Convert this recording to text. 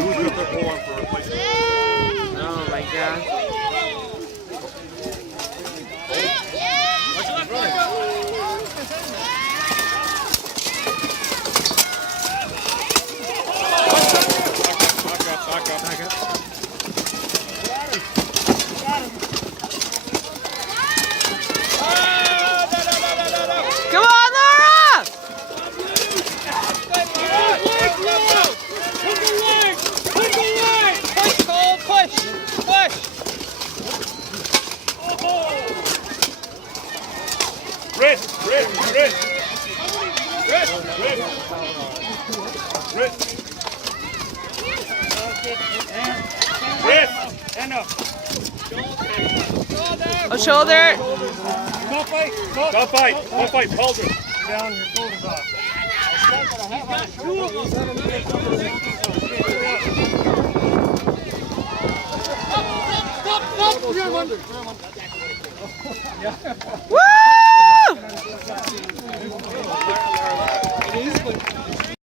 who's going to put on for replacement? Oh my god. Back up. Come on, Laura! Push, Cole, push! Wrist. Oh, shoulder! Don't fight. Pauldron. Down your shoulders off. Woo!